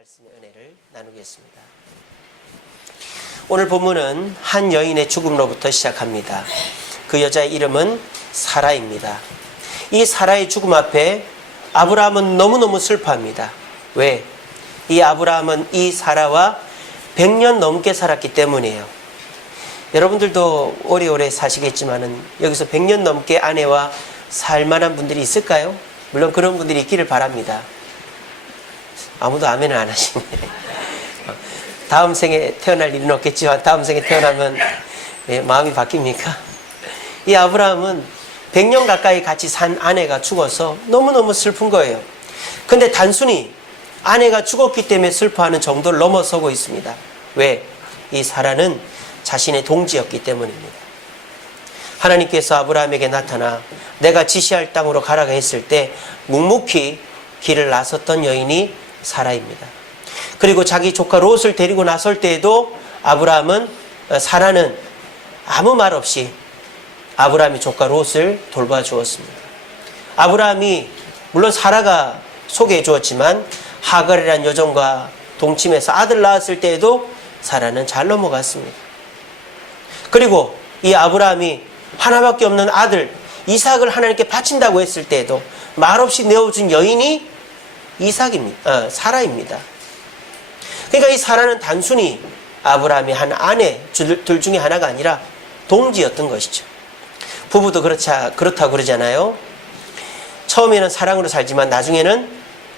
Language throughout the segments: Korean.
말씀의 은혜를 나누겠습니다. 오늘 본문은 한 여인의 죽음로부터 시작합니다. 그 여자의 이름은 사라입니다. 이 사라의 죽음 앞에 아브라함은 너무너무 슬퍼합니다. 왜? 이 아브라함은 이 사라와 100년 넘게 살았기 때문이에요. 여러분들도 오래오래 사시겠지만은 여기서 100년 넘게 아내와 살 만한 분들이 있을까요? 물론 그런 분들이 있기를 바랍니다. 아무도 아멘을 안 하시네. 다음 생에 태어날 일은 없겠지만 다음 생에 태어나면 마음이 바뀝니까? 이 아브라함은 100년 가까이 같이 산 아내가 죽어서 너무너무 슬픈 거예요. 근데 단순히 아내가 죽었기 때문에 슬퍼하는 정도를 넘어서고 있습니다. 왜? 이 사라는 자신의 동지였기 때문입니다. 하나님께서 아브라함에게 나타나 내가 지시할 땅으로 가라고 했을 때 묵묵히 길을 나섰던 여인이 사라입니다. 그리고 자기 조카 롯을 데리고 나설 때에도 사라는 아무 말 없이 아브라함이 조카 롯을 돌봐주었습니다. 아브라함이 물론 사라가 소개해 주었지만 하갈이라는 여종과 동침해서 아들 낳았을 때에도 사라는 잘 넘어갔습니다. 그리고 이 아브라함이 하나밖에 없는 아들 이삭을 하나님께 바친다고 했을 때에도 말없이 내어준 여인이 사라입니다. 그러니까 이 사라는 단순히 아브라함이 한 아내들 중에 하나가 아니라 동지였던 것이죠. 부부도 그렇다고 그러잖아요. 처음에는 사랑으로 살지만 나중에는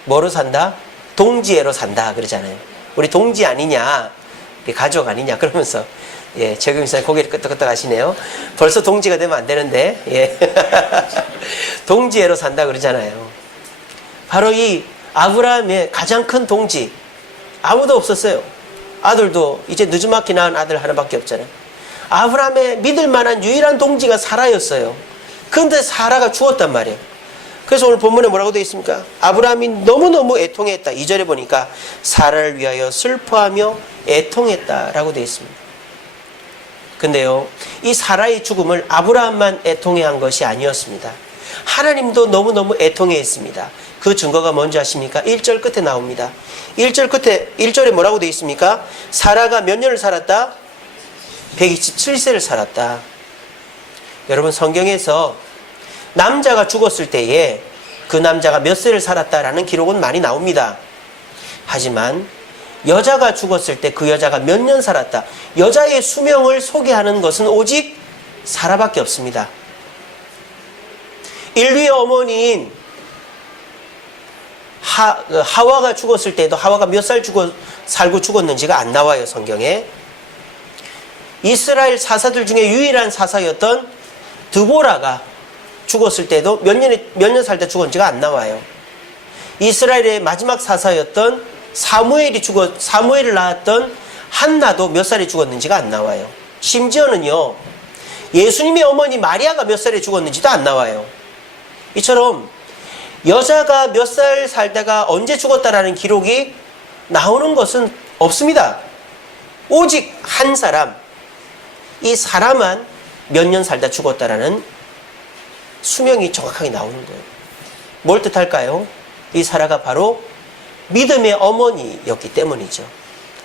뭐로 산다? 동지애로 산다 그러잖아요. 우리 동지 아니냐, 우리 가족 아니냐 그러면서 최경임사님 고개를 끄덕끄덕 하시네요. 벌써 동지가 되면 안 되는데 동지애로 산다 그러잖아요. 바로 이 아브라함의 가장 큰 동지, 아무도 없었어요. 아들도 이제 늦지막히 낳은 아들 하나밖에 없잖아요. 아브라함의 믿을 만한 유일한 동지가 사라였어요. 그런데 사라가 죽었단 말이에요. 그래서 오늘 본문에 뭐라고 되어 있습니까? 아브라함이 너무너무 애통했다. 2절에 보니까 사라를 위하여 슬퍼하며 애통했다라고 되어 있습니다. 근데요, 이 사라의 죽음을 아브라함만 애통해한 것이 아니었습니다. 하나님도 너무너무 애통해했습니다. 그 증거가 뭔지 아십니까? 1절 끝에 나옵니다. 1절에 뭐라고 되어 있습니까? 사라가 몇 년을 살았다? 127세를 살았다. 여러분, 성경에서 남자가 죽었을 때에 그 남자가 몇 세를 살았다라는 기록은 많이 나옵니다. 하지만 여자가 죽었을 때 그 여자가 몇 년 살았다. 여자의 수명을 소개하는 것은 오직 사라밖에 없습니다. 인류의 어머니인 하와가 죽었을 때도 하와가 몇 살 살고 죽었는지가 안 나와요, 성경에. 이스라엘 사사들 중에 유일한 사사였던 드보라가 죽었을 때도 몇 년 살 때 죽었는지가 안 나와요. 이스라엘의 마지막 사사였던 사무엘을 낳았던 한나도 몇 살에 죽었는지가 안 나와요. 심지어는요, 예수님의 어머니 마리아가 몇 살에 죽었는지도 안 나와요. 이처럼 여자가 몇 살 살다가 언제 죽었다라는 기록이 나오는 것은 없습니다. 오직 한 사람, 이 사람만 몇 년 살다 죽었다라는 수명이 정확하게 나오는 거예요. 뭘 뜻할까요? 이 사라가 바로 믿음의 어머니였기 때문이죠.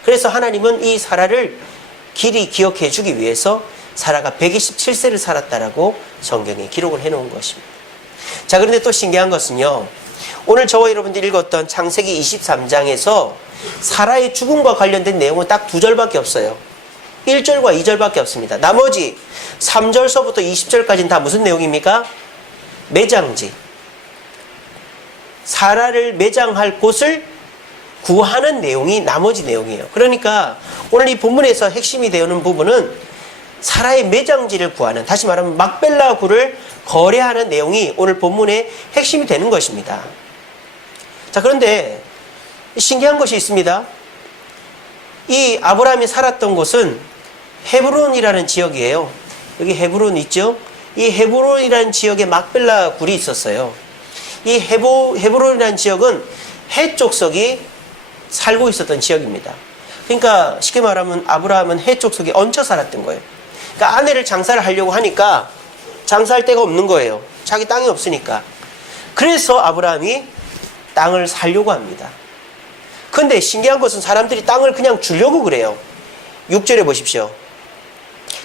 그래서 하나님은 이 사라를 길이 기억해 주기 위해서 사라가 127세를 살았다라고 성경에 기록을 해놓은 것입니다. 자, 그런데 또 신기한 것은요, 오늘 저와 여러분들이 읽었던 창세기 23장에서 사라의 죽음과 관련된 내용은 딱 2절밖에 없어요. 1절과 2절밖에 없습니다. 나머지 3절서부터 20절까지는 다 무슨 내용입니까? 매장지. 사라를 매장할 곳을 구하는 내용이 나머지 내용이에요. 그러니까 오늘 이 본문에서 핵심이 되는 부분은 사라의 매장지를 구하는, 다시 말하면 막벨라 굴을 거래하는 내용이 오늘 본문의 핵심이 되는 것입니다. 자, 그런데 신기한 것이 있습니다. 이 아브라함이 살았던 곳은 헤브론이라는 지역이에요. 여기 헤브론 있죠? 이 헤브론이라는 지역에 막벨라 굴이 있었어요. 이 헤브론이라는 지역은 헷 족속이 살고 있었던 지역입니다. 그러니까 쉽게 말하면 아브라함은 헷 족속에 얹혀 살았던 거예요. 그러니까 아내를 장사를 하려고 하니까 장사할 데가 없는 거예요. 자기 땅이 없으니까. 그래서 아브라함이 땅을 사려고 합니다. 근데 신기한 것은 사람들이 땅을 그냥 주려고 그래요. 6절에 보십시오.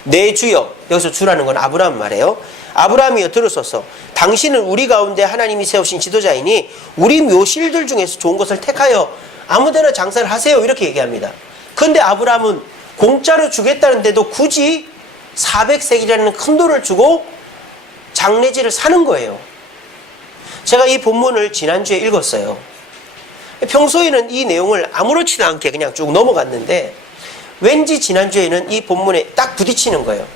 내 주여, 여기서 주라는 건 아브라함 말이에요. 아브라함이여 들으소서. 당신은 우리 가운데 하나님이 세우신 지도자이니 우리 묘실들 중에서 좋은 것을 택하여 아무데나 장사를 하세요. 이렇게 얘기합니다. 근데 아브라함은 공짜로 주겠다는데도 굳이 400세겔이라는 큰 돈을 주고 장례지를 사는 거예요. 제가 이 본문을 지난주에 읽었어요. 평소에는 이 내용을 아무렇지도 않게 그냥 쭉 넘어갔는데 왠지 지난주에는 이 본문에 딱 부딪히는 거예요.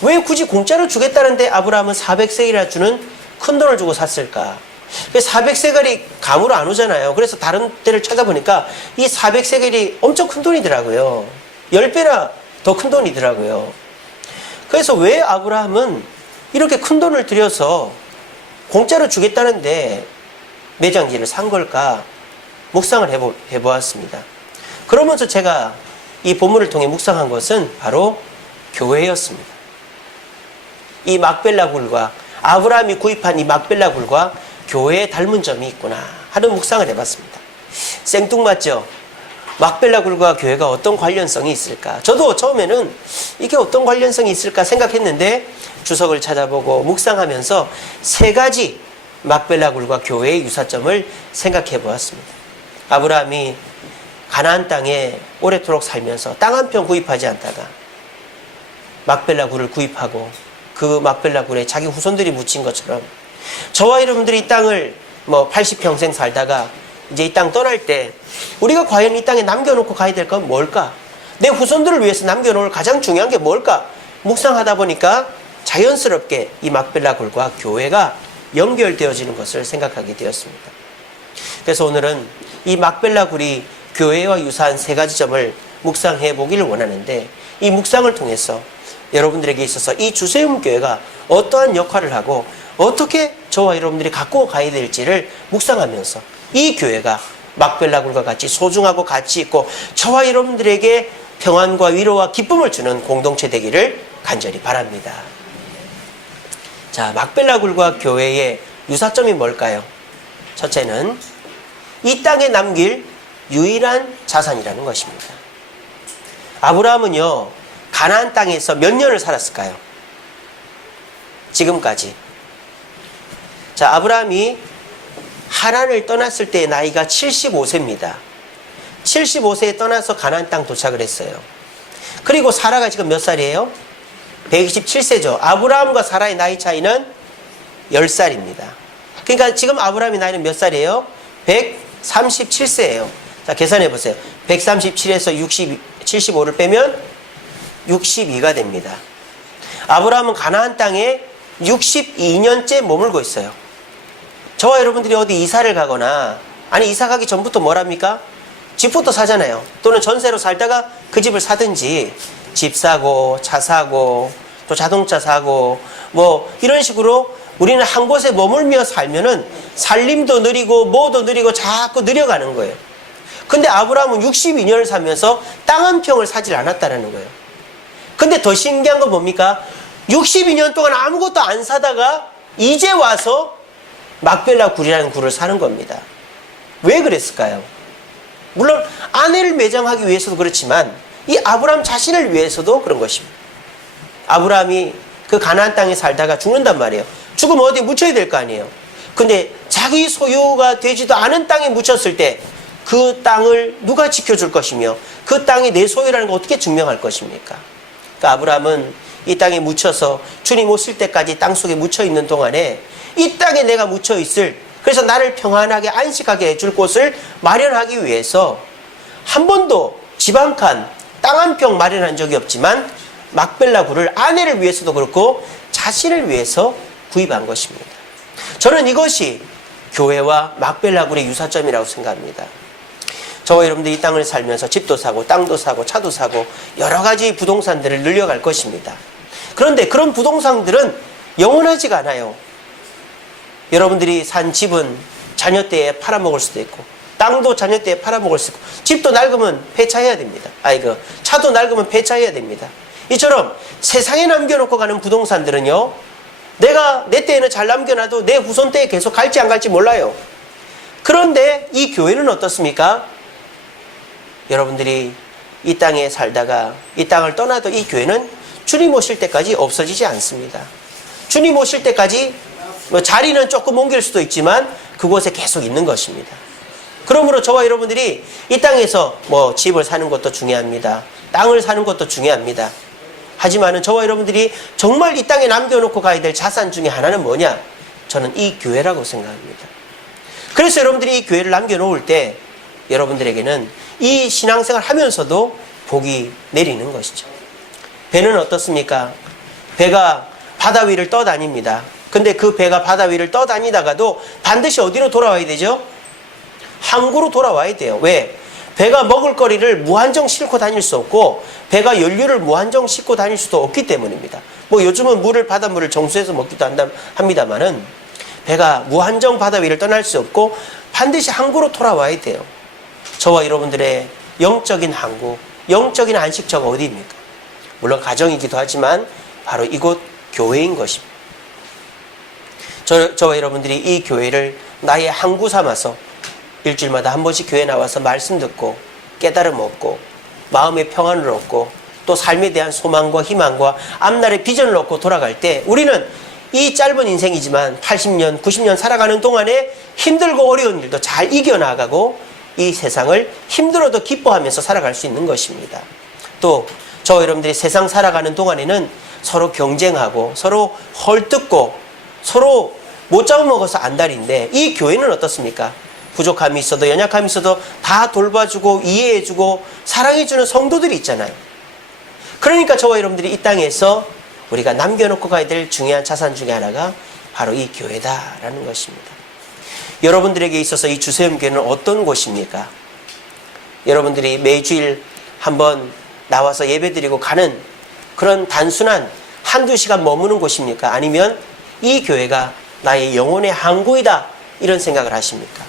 왜 굳이 공짜로 주겠다는데 아브라함은 400세겔이나 주는 큰 돈을 주고 샀을까? 400세겔이 감으로 안 오잖아요. 그래서 다른 데를 찾아보니까 이 400세겔이 엄청 큰 돈이더라고요. 10배나 더 큰 돈이더라고요. 그래서 왜 아브라함은 이렇게 큰 돈을 들여서 공짜로 주겠다는데 매장지를 산 걸까? 묵상을 해보았습니다. 그러면서 제가 이 본문을 통해 묵상한 것은 바로 교회였습니다. 이 막벨라 굴과 아브라함이 구입한 이 막벨라 굴과 교회에 닮은 점이 있구나 하는 묵상을 해봤습니다. 생뚱맞죠? 막벨라 굴과 교회가 어떤 관련성이 있을까? 저도 처음에는 이게 어떤 관련성이 있을까 생각했는데 주석을 찾아보고 묵상하면서 3가지 막벨라 굴과 교회의 유사점을 생각해 보았습니다. 아브라함이 가나안 땅에 오래도록 살면서 땅 한 평 구입하지 않다가 막벨라 굴을 구입하고 그 막벨라 굴에 자기 후손들이 묻힌 것처럼 저와 여러분들이 이 땅을 80평생 살다가 이제 이 땅 떠날 때 우리가 과연 이 땅에 남겨놓고 가야 될 건 뭘까? 내 후손들을 위해서 남겨놓을 가장 중요한 게 뭘까? 묵상하다 보니까 자연스럽게 이 막벨라 굴과 교회가 연결되어지는 것을 생각하게 되었습니다. 그래서 오늘은 이 막벨라 굴이 교회와 유사한 3가지 점을 묵상해 보기를 원하는데 이 묵상을 통해서 여러분들에게 있어서 이 주세움 교회가 어떠한 역할을 하고 어떻게 저와 여러분들이 갖고 가야 될지를 묵상하면서 이 교회가 막벨라 굴과 같이 소중하고 가치 있고 저와 여러분들에게 평안과 위로와 기쁨을 주는 공동체 되기를 간절히 바랍니다. 자, 막벨라 굴과 교회의 유사점이 뭘까요? 첫째는 이 땅에 남길 유일한 자산이라는 것입니다. 아브라함은요, 가나안 땅에서 몇 년을 살았을까요? 지금까지. 자, 아브라함이 하란을 떠났을 때의 나이가 75세입니다. 75세에 떠나서 가나안 땅 도착을 했어요. 그리고 사라가 지금 몇 살이에요? 127세죠. 아브라함과 사라의 나이 차이는 10살입니다. 그러니까 지금 아브라함의 나이는 몇 살이에요? 137세예요. 자, 계산해 보세요. 137에서 75를 빼면 62가 됩니다. 아브라함은 가나안 땅에 62년째 머물고 있어요. 저와 여러분들이 어디 이사를 가거나 아니 이사 가기 전부터 뭘 합니까? 집부터 사잖아요. 또는 전세로 살다가 그 집을 사든지 집 사고 차 사고 또 자동차 사고 이런 식으로 우리는 한 곳에 머물며 살면은 살림도 느리고 뭐도 느리고 자꾸 느려가는 거예요. 근데 아브라함은 62년을 살면서 땅 한 평을 사질 않았다는 거예요. 근데 더 신기한 건 뭡니까? 62년 동안 아무것도 안 사다가 이제 와서 막벨라 굴이라는 굴을 사는 겁니다. 왜 그랬을까요? 물론 아내를 매장하기 위해서도 그렇지만 이 아브라함 자신을 위해서도 그런 것입니다. 아브라함이 그 가나안 땅에 살다가 죽는단 말이에요. 죽으면 어디에 묻혀야 될 거 아니에요. 근데 자기 소유가 되지도 않은 땅에 묻혔을 때 그 땅을 누가 지켜줄 것이며 그 땅이 내 소유라는 걸 어떻게 증명할 것입니까? 그러니까 아브라함은 이 땅에 묻혀서 주님 오실 때까지 땅 속에 묻혀 있는 동안에 이 땅에 내가 묻혀 있을, 그래서 나를 평안하게 안식하게 해줄 곳을 마련하기 위해서 한 번도 집 한 칸, 땅 한 평 마련한 적이 없지만 막벨라 굴을 아내를 위해서도 그렇고 자신을 위해서 구입한 것입니다. 저는 이것이 교회와 막벨라 굴의 유사점이라고 생각합니다. 저와 여러분들이 이 땅을 살면서 집도 사고 땅도 사고 차도 사고 여러 가지 부동산들을 늘려갈 것입니다. 그런데 그런 부동산들은 영원하지가 않아요. 여러분들이 산 집은 자녀 때에 팔아먹을 수도 있고 땅도 자녀 때에 팔아먹을 수 있고 집도 낡으면 폐차해야 됩니다. 차도 낡으면 폐차해야 됩니다. 이처럼 세상에 남겨놓고 가는 부동산들은요, 내가 내 때에는 잘 남겨놔도 내 후손 때에 계속 갈지 안 갈지 몰라요. 그런데 이 교회는 어떻습니까? 여러분들이 이 땅에 살다가 이 땅을 떠나도 이 교회는 주님 오실 때까지 없어지지 않습니다. 주님 오실 때까지 뭐 자리는 조금 옮길 수도 있지만 그곳에 계속 있는 것입니다. 그러므로 저와 여러분들이 이 땅에서 뭐 집을 사는 것도 중요합니다. 땅을 사는 것도 중요합니다. 하지만은 저와 여러분들이 정말 이 땅에 남겨놓고 가야 될 자산 중에 하나는 뭐냐? 저는 이 교회라고 생각합니다. 그래서 여러분들이 이 교회를 남겨놓을 때 여러분들에게는 이 신앙생활 하면서도 복이 내리는 것이죠. 배는 어떻습니까? 배가 바다 위를 떠다닙니다. 근데 그 배가 바다 위를 떠다니다가도 반드시 어디로 돌아와야 되죠? 항구로 돌아와야 돼요. 왜? 배가 먹을 거리를 무한정 싣고 다닐 수 없고 배가 연료를 무한정 싣고 다닐 수도 없기 때문입니다. 뭐 요즘은 바닷물을 정수해서 먹기도 합니다만은 배가 무한정 바다 위를 떠날 수 없고 반드시 항구로 돌아와야 돼요. 저와 여러분들의 영적인 항구, 영적인 안식처가 어디입니까? 물론 가정이기도 하지만 바로 이곳 교회인 것입니다. 저와 여러분들이 이 교회를 나의 항구 삼아서 일주일마다 한 번씩 교회 나와서 말씀 듣고 깨달음 얻고 마음의 평안을 얻고 또 삶에 대한 소망과 희망과 앞날의 비전을 얻고 돌아갈 때 우리는 이 짧은 인생이지만 80년, 90년 살아가는 동안에 힘들고 어려운 일도 잘 이겨나가고 이 세상을 힘들어도 기뻐하면서 살아갈 수 있는 것입니다. 또 저와 여러분들이 세상 살아가는 동안에는 서로 경쟁하고 서로 헐뜯고 서로 못 잡아먹어서 안달인데 이 교회는 어떻습니까? 부족함이 있어도 연약함이 있어도 다 돌봐주고 이해해주고 사랑해주는 성도들이 있잖아요. 그러니까 저와 여러분들이 이 땅에서 우리가 남겨놓고 가야 될 중요한 자산 중에 하나가 바로 이 교회다라는 것입니다. 여러분들에게 있어서 이 주세음교회는 어떤 곳입니까? 여러분들이 매주일 한번 나와서 예배드리고 가는 그런 단순한 한두 시간 머무는 곳입니까? 아니면 이 교회가 나의 영혼의 항구이다 이런 생각을 하십니까?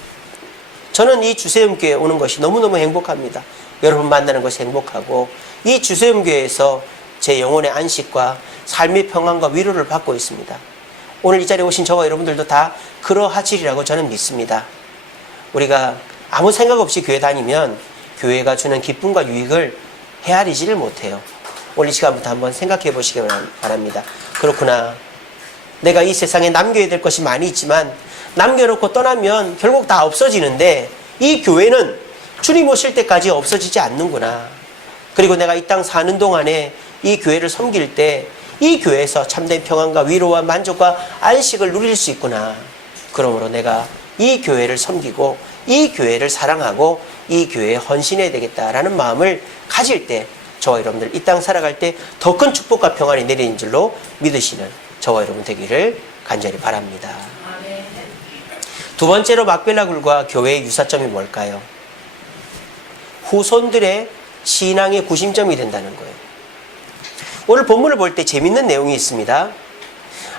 저는 이 주세음교회에 오는 것이 너무너무 행복합니다. 여러분 만나는 것이 행복하고 이 주세음교회에서 제 영혼의 안식과 삶의 평안과 위로를 받고 있습니다. 오늘 이 자리에 오신 저와 여러분들도 다 그러하시리라고 저는 믿습니다. 우리가 아무 생각 없이 교회 다니면 교회가 주는 기쁨과 유익을 헤아리지를 못해요. 오늘 이 시간부터 한번 생각해 보시기 바랍니다. 그렇구나. 내가 이 세상에 남겨야 될 것이 많이 있지만 남겨놓고 떠나면 결국 다 없어지는데 이 교회는 주님 오실 때까지 없어지지 않는구나. 그리고 내가 이 땅 사는 동안에 이 교회를 섬길 때 이 교회에서 참된 평안과 위로와 만족과 안식을 누릴 수 있구나. 그러므로 내가 이 교회를 섬기고 이 교회를 사랑하고 이 교회에 헌신해야 되겠다라는 마음을 가질 때 저와 여러분들 이 땅 살아갈 때 더 큰 축복과 평안이 내리는 줄로 믿으시는 저와 여러분 되기를 간절히 바랍니다. 두 번째로 막벨라 굴과 교회의 유사점이 뭘까요? 후손들의 신앙의 구심점이 된다는 거예요. 오늘 본문을 볼 때 재밌는 내용이 있습니다.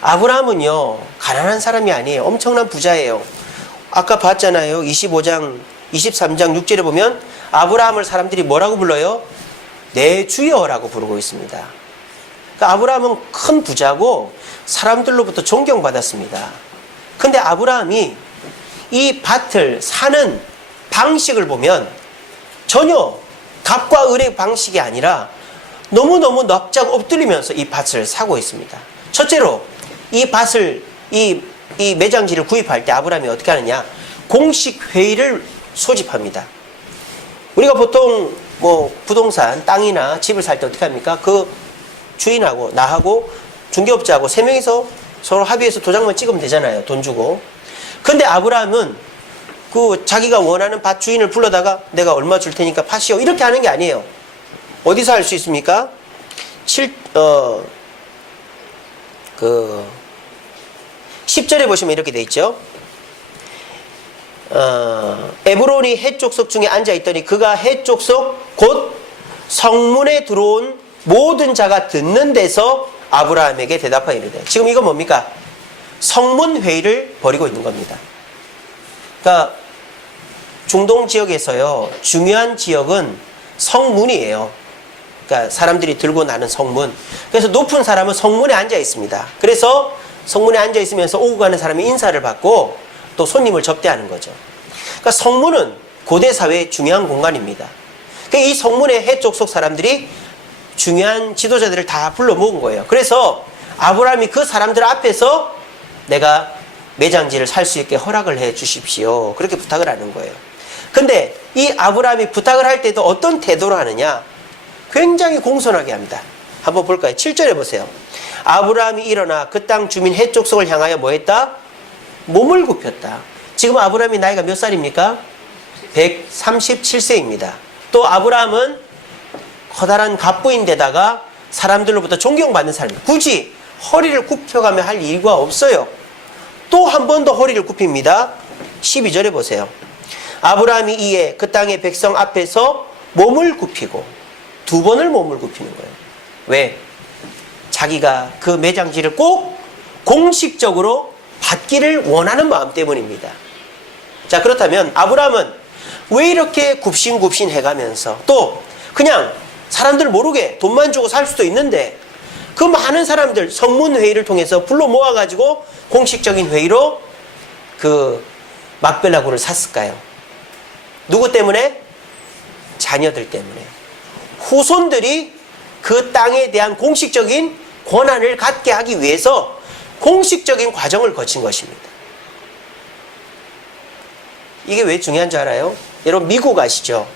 아브라함은요, 가난한 사람이 아니에요. 엄청난 부자예요. 아까 봤잖아요. 25장, 23장 6절에 보면 아브라함을 사람들이 뭐라고 불러요? 내 주여라고 부르고 있습니다. 그러니까 아브라함은 큰 부자고 사람들로부터 존경받았습니다. 근데 아브라함이 이 밭을 사는 방식을 보면 전혀 갑과 을의 방식이 아니라 너무너무 납작 엎드리면서 이 밭을 사고 있습니다. 첫째로 이 밭을 이 매장지를 구입할 때 아브라함이 어떻게 하느냐? 공식 회의를 소집합니다. 우리가 보통 뭐 부동산 땅이나 집을 살 때 어떻게 합니까? 그 주인하고 나하고 중개업자하고 세 명이서 서로 합의해서 도장만 찍으면 되잖아요. 돈 주고. 근데 아브라함은 그 자기가 원하는 밭 주인을 불러다가 내가 얼마 줄 테니까 파시오 이렇게 하는 게 아니에요. 어디서 할 수 있습니까? 10절에 보시면 이렇게 돼 있죠. 에브론이 해쪽석 중에 앉아있더니 그가 해쪽석 곧 성문에 들어온 모든 자가 듣는 데서 아브라함에게 대답하이르되. 지금 이건 뭡니까? 성문 회의를 벌이고 있는 겁니다. 그러니까 중동 지역에서요, 중요한 지역은 성문이에요. 그러니까 사람들이 들고 나는 성문. 그래서 높은 사람은 성문에 앉아 있습니다. 그래서 성문에 앉아 있으면서 오고 가는 사람이 인사를 받고 또 손님을 접대하는 거죠. 그러니까 성문은 고대 사회의 중요한 공간입니다. 이 성문의 해족 속 사람들이 중요한 지도자들을 다 불러 모은 거예요. 그래서 아브라함이 그 사람들 앞에서 내가 매장지를 살 수 있게 허락을 해 주십시오. 그렇게 부탁을 하는 거예요. 근데 이 아브라함이 부탁을 할 때도 어떤 태도로 하느냐? 굉장히 공손하게 합니다. 한번 볼까요? 7절에 보세요. 아브라함이 일어나 그 땅 주민 해족 속을 향하여 뭐 했다? 몸을 굽혔다. 지금 아브라함이 나이가 몇 살입니까? 137세입니다. 또 아브라함은 커다란 갑부인데다가 사람들로부터 존경받는 사람입니다. 굳이 허리를 굽혀가며 할 이유가 없어요. 또 한 번 더 허리를 굽힙니다. 12절에 보세요. 아브라함이 이에 그 땅의 백성 앞에서 몸을 굽히고 두 번을 몸을 굽히는 거예요. 왜? 자기가 그 매장지를 꼭 공식적으로 받기를 원하는 마음 때문입니다. 자, 그렇다면 아브라함은 왜 이렇게 굽신굽신 해가면서 또 그냥 사람들 모르게 돈만 주고 살 수도 있는데 그 많은 사람들 성문회의를 통해서 불러 모아가지고 공식적인 회의로 그 막벨라굴을 샀을까요? 누구 때문에? 자녀들 때문에. 후손들이 그 땅에 대한 공식적인 권한을 갖게 하기 위해서 공식적인 과정을 거친 것입니다. 이게 왜 중요한 줄 알아요? 여러분 미국 아시죠?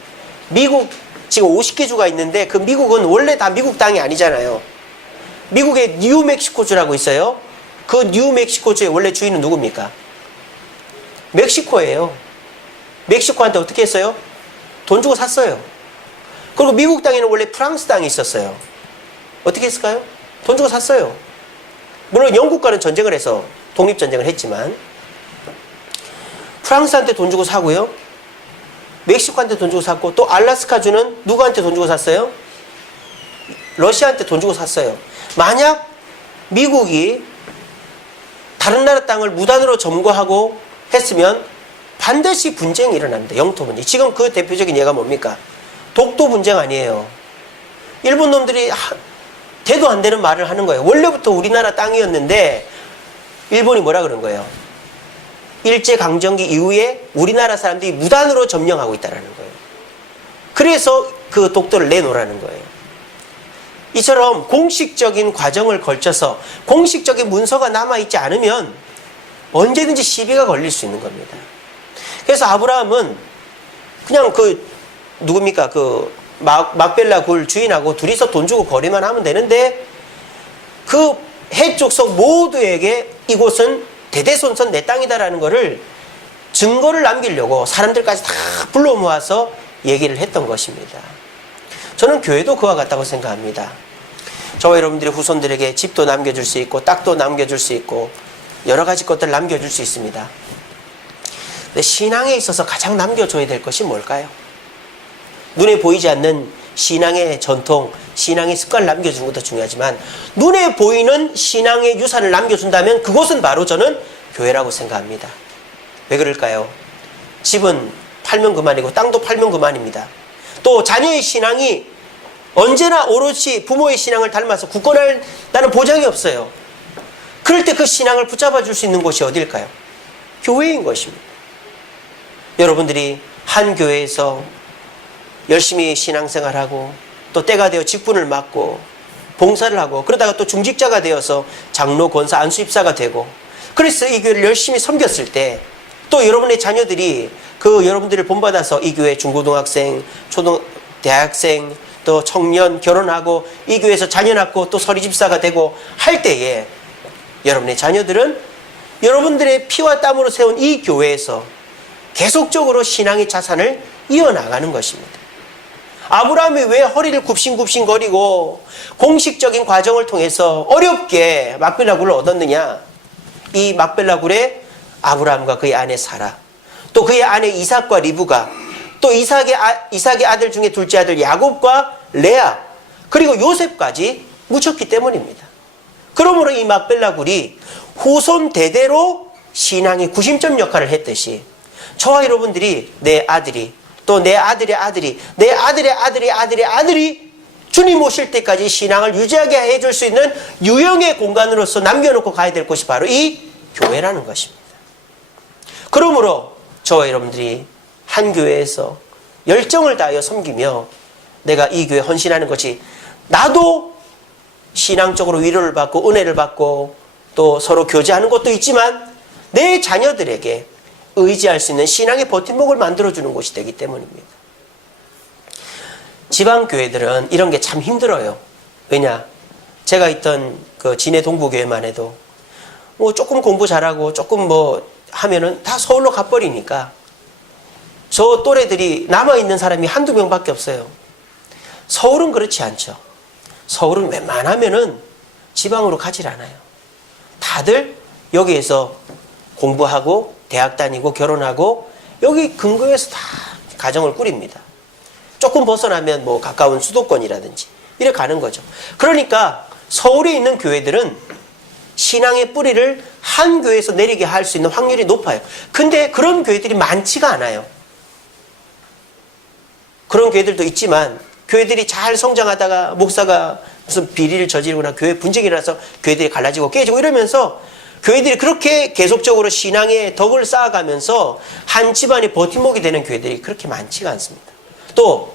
미국 지금 50개 주가 있는데 그 미국은 원래 다 미국 땅이 아니잖아요. 미국에 뉴멕시코주라고 있어요. 그 뉴멕시코주의 원래 주인은 누굽니까? 멕시코예요. 멕시코한테 어떻게 했어요? 돈 주고 샀어요. 그리고 미국 땅에는 원래 프랑스 땅이 있었어요. 어떻게 했을까요? 돈 주고 샀어요. 물론 영국과는 전쟁을 해서 독립전쟁을 했지만 프랑스한테 돈 주고 사고요. 멕시코한테 돈 주고 샀고 또 알라스카주는 누구한테 돈 주고 샀어요? 러시아한테 돈 주고 샀어요. 만약 미국이 다른 나라 땅을 무단으로 점거하고 했으면 반드시 분쟁이 일어납니다. 영토 분쟁. 지금 그 대표적인 예가 뭡니까? 독도 분쟁 아니에요. 일본 놈들이 대도 안 되는 말을 하는 거예요. 원래부터 우리나라 땅이었는데 일본이 뭐라 그런 거예요? 일제강점기 이후에 우리나라 사람들이 무단으로 점령하고 있다는 거예요. 그래서 그 독도를 내놓으라는 거예요. 이처럼 공식적인 과정을 걸쳐서 공식적인 문서가 남아있지 않으면 언제든지 시비가 걸릴 수 있는 겁니다. 그래서 아브라함은 그냥 누굽니까? 막벨라 굴 주인하고 둘이서 돈 주고 거래만 하면 되는데 그 해족 속 모두에게 이곳은 대대손손 내 땅이다라는 것을 증거를 남기려고 사람들까지 다 불러 모아서 얘기를 했던 것입니다. 저는 교회도 그와 같다고 생각합니다. 저와 여러분들의 후손들에게 집도 남겨줄 수 있고 땅도 남겨줄 수 있고 여러 가지 것들을 남겨줄 수 있습니다. 근데 신앙에 있어서 가장 남겨줘야 될 것이 뭘까요? 눈에 보이지 않는 신앙의 전통, 신앙의 습관을 남겨주는 것도 중요하지만 눈에 보이는 신앙의 유산을 남겨준다면 그곳은 바로 저는 교회라고 생각합니다. 왜 그럴까요? 집은 팔면 그만이고 땅도 팔면 그만입니다. 또 자녀의 신앙이 언제나 오롯이 부모의 신앙을 닮아서 굳건하다는 보장이 없어요. 그럴 때 그 신앙을 붙잡아 줄 수 있는 곳이 어딜까요? 교회인 것입니다. 여러분들이 한 교회에서 열심히 신앙생활하고 또 때가 되어 직분을 맡고 봉사를 하고 그러다가 또 중직자가 되어서 장로, 권사, 안수입사가 되고 그래서 이 교회를 열심히 섬겼을 때 또 여러분의 자녀들이 여러분들을 본받아서 이 교회 중고등학생, 대학생, 또 청년 결혼하고 이 교회에서 자녀 낳고 또 서리집사가 되고 할 때에 여러분의 자녀들은 여러분들의 피와 땀으로 세운 이 교회에서 계속적으로 신앙의 자산을 이어나가는 것입니다. 아브라함이 왜 허리를 굽신굽신거리고 공식적인 과정을 통해서 어렵게 막벨라굴을 얻었느냐? 이 막벨라굴에 아브라함과 그의 아내 사라, 또 그의 아내 이삭과 리브가, 또 이삭의 아들 중에 둘째 아들 야곱과 레아, 그리고 요셉까지 묻혔기 때문입니다. 그러므로 이 막벨라굴이 후손 대대로 신앙의 구심점 역할을 했듯이 저와 여러분들이 내 아들이 또 내 아들의 아들이 내 아들의 아들의 아들의 아들이 주님 오실 때까지 신앙을 유지하게 해줄 수 있는 유형의 공간으로서 남겨놓고 가야 될 곳이 바로 이 교회라는 것입니다. 그러므로 저와 여러분들이 한 교회에서 열정을 다하여 섬기며 내가 이 교회에 헌신하는 것이 나도 신앙적으로 위로를 받고 은혜를 받고 또 서로 교제하는 것도 있지만 내 자녀들에게 의지할 수 있는 신앙의 버팀목을 만들어주는 곳이 되기 때문입니다. 지방교회들은 이런 게 참 힘들어요. 왜냐? 제가 있던 그 진해 동부교회만 해도 뭐 조금 공부 잘하고 조금 뭐 하면은 다 서울로 가버리니까 저 또래들이 남아있는 사람이 한두 명밖에 없어요. 서울은 그렇지 않죠. 서울은 웬만하면은 지방으로 가질 않아요. 다들 여기에서 공부하고 대학 다니고 결혼하고 여기 근거에서 다 가정을 꾸립니다. 조금 벗어나면 뭐 가까운 수도권이라든지 이렇게 가는 거죠. 그러니까 서울에 있는 교회들은 신앙의 뿌리를 한 교회에서 내리게 할 수 있는 확률이 높아요. 근데 그런 교회들이 많지가 않아요. 그런 교회들도 있지만 교회들이 잘 성장하다가 목사가 무슨 비리를 저지르거나 교회 분쟁이 일어나서 교회들이 갈라지고 깨지고 이러면서 교회들이 그렇게 계속적으로 신앙의 덕을 쌓아가면서 한 집안의 버팀목이 되는 교회들이 그렇게 많지가 않습니다. 또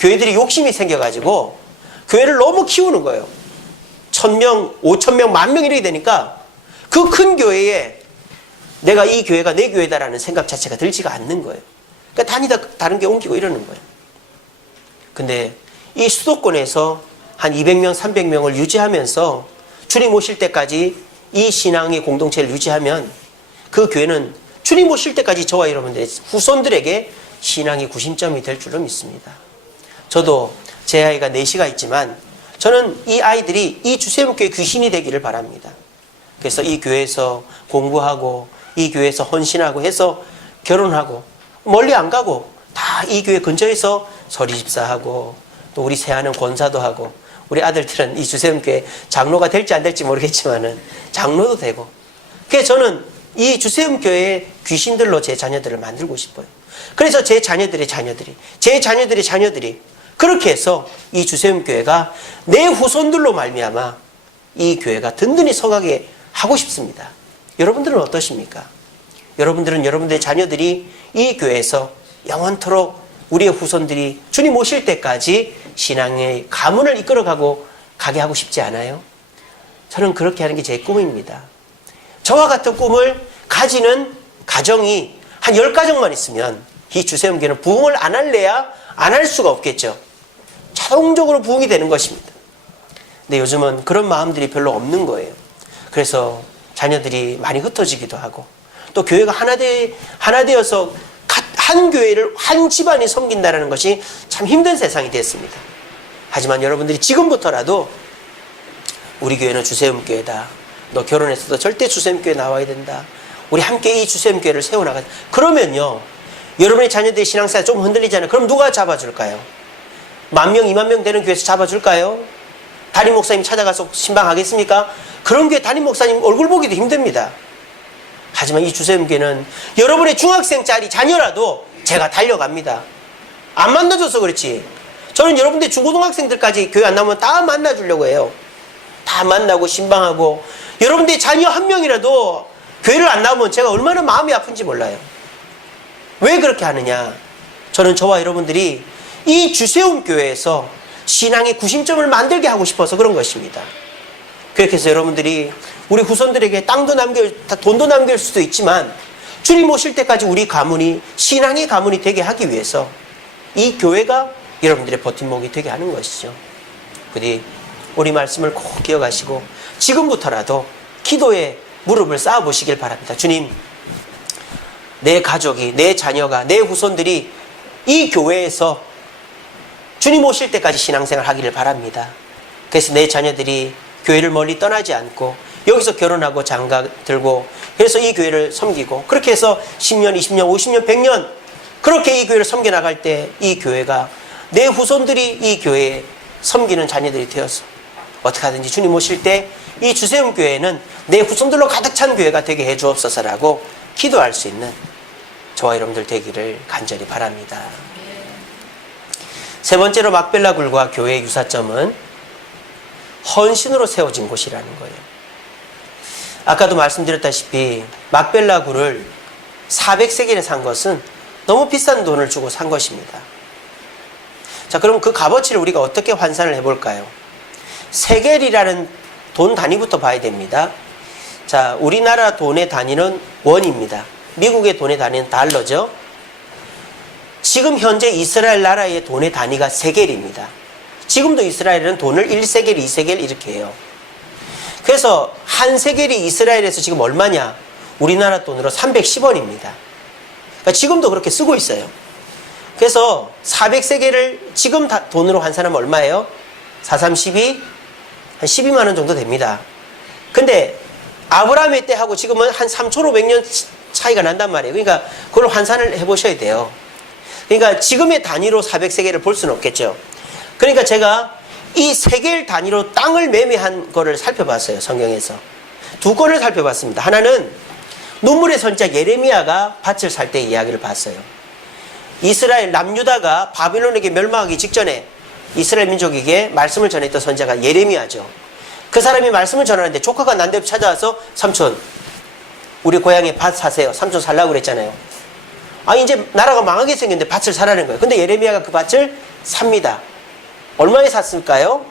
교회들이 욕심이 생겨가지고 교회를 너무 키우는 거예요. 1000명, 5000명, 10,000명 이렇게 되니까 그 큰 교회에 내가 이 교회가 내 교회다라는 생각 자체가 들지가 않는 거예요. 그러니까 다니다 다른 게 옮기고 이러는 거예요. 근데 이 수도권에서 한 200명, 300명을 유지하면서 주님 오실 때까지 이 신앙의 공동체를 유지하면 그 교회는 주님 오실 때까지 저와 여러분들의 후손들에게 신앙의 구심점이 될 줄로 믿습니다. 저도 제 아이가 4시가 있지만 저는 이 아이들이 이 주세움교회 귀신이 되기를 바랍니다. 그래서 이 교회에서 공부하고 이 교회에서 헌신하고 해서 결혼하고 멀리 안 가고 다 이 교회 근처에서 서리집사하고 또 우리 세아는 권사도 하고 우리 아들들은 이 주세움교회 장로가 될지 안 될지 모르겠지만은 장로도 되고 그래서 저는 이 주세움교회의 귀신들로 제 자녀들을 만들고 싶어요. 그래서 제 자녀들의 자녀들이 그렇게 해서 이 주세움교회가 내 후손들로 말미암아 이 교회가 든든히 서가게 하고 싶습니다. 여러분들은 어떠십니까? 여러분들은 여러분들의 자녀들이 이 교회에서 영원토록 우리의 후손들이 주님 오실 때까지 신앙의 가문을 이끌어가고 가게 하고 싶지 않아요? 저는 그렇게 하는 게 제 꿈입니다. 저와 같은 꿈을 가지는 가정이 한 10가정만 있으면 이 주세움교회는 부흥을 안 할래야 안 할 수가 없겠죠. 자동적으로 부흥이 되는 것입니다. 근데 요즘은 그런 마음들이 별로 없는 거예요. 그래서 자녀들이 많이 흩어지기도 하고 또 교회가 하나 되어서 한 교회를 한 집안이 섬긴다는 것이 참 힘든 세상이 됐습니다. 하지만 여러분들이 지금부터라도 우리 교회는 주세움교회다. 너 결혼했어도 절대 주세움교회 나와야 된다. 우리 함께 이 주세움교회를 세워나가자. 그러면요. 여러분의 자녀들의 신앙생활 좀 흔들리잖아요. 그럼 누가 잡아줄까요? 10,000명, 20,000명 되는 교회에서 잡아줄까요? 담임 목사님 찾아가서 신방하겠습니까? 그런 교회 담임 목사님 얼굴 보기도 힘듭니다. 하지만 이 주세움교회는 여러분의 중학생짜리 자녀라도 제가 달려갑니다. 안 만나줘서 그렇지. 저는 여러분들 중고등학생들까지 교회 안 나오면 다 만나주려고 해요. 다 만나고 신방하고 여러분들의 자녀 한 명이라도 교회를 안 나오면 제가 얼마나 마음이 아픈지 몰라요. 왜 그렇게 하느냐? 저는 저와 여러분들이 이 주세움교회에서 신앙의 구심점을 만들게 하고 싶어서 그런 것입니다. 그렇게 해서 여러분들이 우리 후손들에게 돈도 남길 수도 있지만 주님 오실 때까지 우리 가문이 신앙의 가문이 되게 하기 위해서 이 교회가 여러분들의 버팀목이 되게 하는 것이죠. 부디 우리 말씀을 꼭 기억하시고 지금부터라도 기도에 무릎을 쌓아 보시길 바랍니다. 주님, 내 가족이, 내 자녀가, 내 후손들이 이 교회에서 주님 오실 때까지 신앙생활 하기를 바랍니다. 그래서 내 자녀들이 교회를 멀리 떠나지 않고 여기서 결혼하고 장가 들고 그래서 이 교회를 섬기고 그렇게 해서 10년, 20년, 50년, 100년 그렇게 이 교회를 섬겨 나갈 때 이 교회가 내 후손들이 이 교회에 섬기는 자녀들이 되어서 어떻게 하든지 주님 오실 때 이 주세움교회는 내 후손들로 가득 찬 교회가 되게 해 주옵소서라고 기도할 수 있는 저와 여러분들 되기를 간절히 바랍니다. 세 번째로 막벨라 굴과 교회의 유사점은 헌신으로 세워진 곳이라는 거예요. 아까도 말씀드렸다시피 막벨라 굴을 400세겔에 산 것은 너무 비싼 돈을 주고 산 것입니다. 자, 그럼 그 값어치를 우리가 어떻게 환산을 해볼까요? 세겔이라는 돈 단위부터 봐야 됩니다. 자, 우리나라 돈의 단위는 원입니다. 미국의 돈의 단위는 달러죠. 지금 현재 이스라엘 나라의 돈의 단위가 세겔입니다. 지금도 이스라엘은 돈을 1세겔, 2세겔 이렇게 해요. 그래서 한 세겔이 이스라엘에서 지금 얼마냐? 우리나라 돈으로 310원입니다. 그러니까 지금도 그렇게 쓰고 있어요. 그래서 400세겔을 지금 돈으로 환산하면 얼마예요? 432? 한 12만 원 정도 됩니다. 근데 아브라함의 때하고 지금은 한 3,500년 차이가 난단 말이에요. 그러니까 그걸 환산을 해보셔야 돼요. 그러니까 지금의 단위로 400세겔을 볼 수는 없겠죠. 그러니까 제가 이 세겔 단위로 땅을 매매한 거를 살펴봤어요. 성경에서. 두 건을 살펴봤습니다. 하나는 눈물의 선지자 예레미야가 밭을 살 때 이야기를 봤어요. 이스라엘 남유다가 바빌론에게 멸망하기 직전에 이스라엘 민족에게 말씀을 전했던 선지자가 예레미야죠. 그 사람이 말씀을 전하는데 조카가 난데없이 찾아와서 삼촌, 우리 고향에 밭 사세요. 삼촌 살라고 그랬잖아요. 아, 이제 나라가 망하게 생겼는데 밭을 사라는 거예요. 근데 예레미야가 그 밭을 삽니다. 얼마에 샀을까요?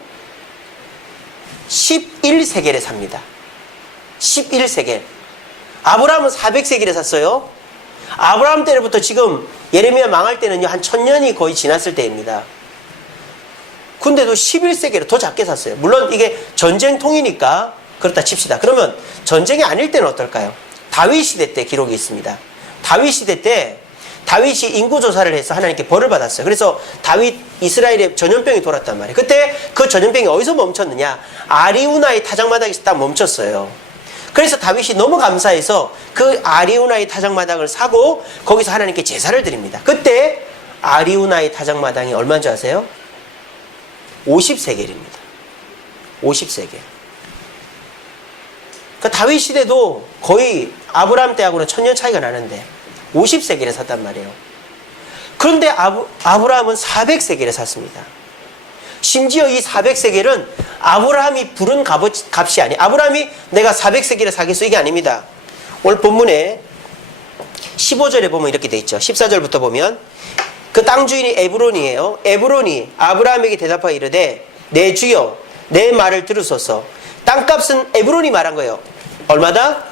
11세겔에 삽니다. 11세겔. 아브라함은 400세겔에 샀어요. 아브라함 때부터 지금 예레미야 망할 때는요, 한 1000년이 거의 지났을 때입니다. 근데도 11세겔을 더 작게 샀어요. 물론 이게 전쟁통이니까 그렇다 칩시다. 그러면 전쟁이 아닐 때는 어떨까요? 다윗 시대 때 기록이 있습니다. 다윗 시대 때 다윗이 인구조사를 해서 하나님께 벌을 받았어요. 그래서 다윗 이스라엘에 전염병이 돌았단 말이에요. 그때 그 전염병이 어디서 멈췄느냐? 아리우나의 타작마당에서 딱 멈췄어요. 그래서 다윗이 너무 감사해서 그 아리우나의 타작마당을 사고 거기서 하나님께 제사를 드립니다. 그때 아리우나의 타작마당이 얼마인 줄 아세요? 50세겔입니다. 50세겔. 그러니까 다윗 시대도 거의 아브라함 때하고는 1000년 차이가 나는데 50세겔에 샀단 말이에요. 그런데 아브라함은 400세겔에 샀습니다. 심지어 이 400세겔은 아브라함이 부른 값이 아니에요. 아브라함이 내가 400세겔에 사겠어 이게 아닙니다. 오늘 본문에 15절에 보면 이렇게 돼 있죠. 14절부터 보면 그 땅 주인이 에브론이에요. 에브론이 아브라함에게 대답하여 이르되 내 주여 내 말을 들으소서. 땅값은 에브론이 말한 거예요. 얼마다?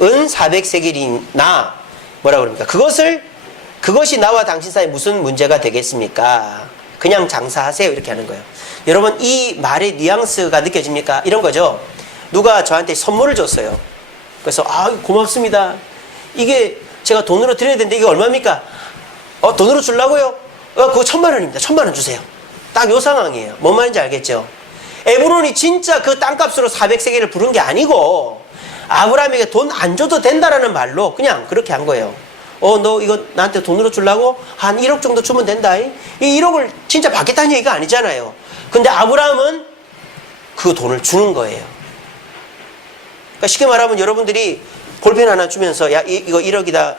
은 400세겔이나 뭐라고 그럽니까? 그것이 나와 당신 사이에 무슨 문제가 되겠습니까? 그냥 장사하세요 이렇게 하는 거예요. 여러분 이 말의 뉘앙스가 느껴집니까? 이런 거죠. 누가 저한테 선물을 줬어요. 그래서 고맙습니다. 이게 제가 돈으로 드려야 되는데 이게 얼마입니까? 돈으로 주려고요? 그거 1000만 원입니다. 1000만 원 주세요. 딱 요 상황이에요. 뭔 말인지 알겠죠? 에브론이 진짜 그 땅값으로 400세겔을 부른 게 아니고 아브라함에게 돈 안 줘도 된다라는 말로 그냥 그렇게 한 거예요. 너 이거 나한테 돈으로 주려고? 한 1억 정도 주면 된다. 이 1억을 진짜 받겠다는 얘기가 아니잖아요. 근데 아브라함은 그 돈을 주는 거예요. 그러니까 쉽게 말하면 여러분들이 볼펜 하나 주면서 야 이거 1억이다.